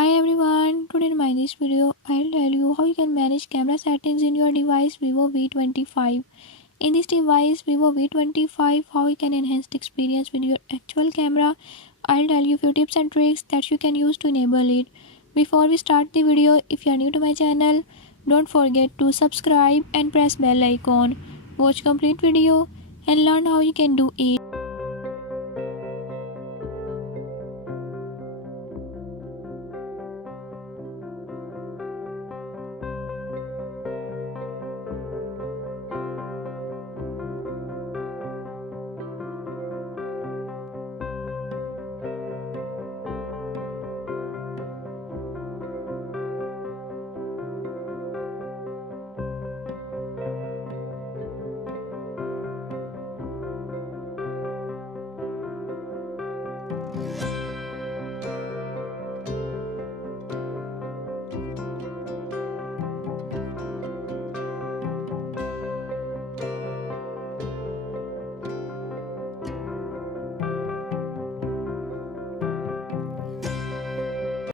Hi everyone, today in my this video I'll tell you how you can manage camera settings in your device Vivo V25. In this device Vivo V25, how you can enhance the experience with your actual camera. I'll tell you few tips and tricks that you can use to enable it. Before we start the video, if you are new to my channel, don't forget to subscribe and press bell icon. Watch complete video and learn how you can do it.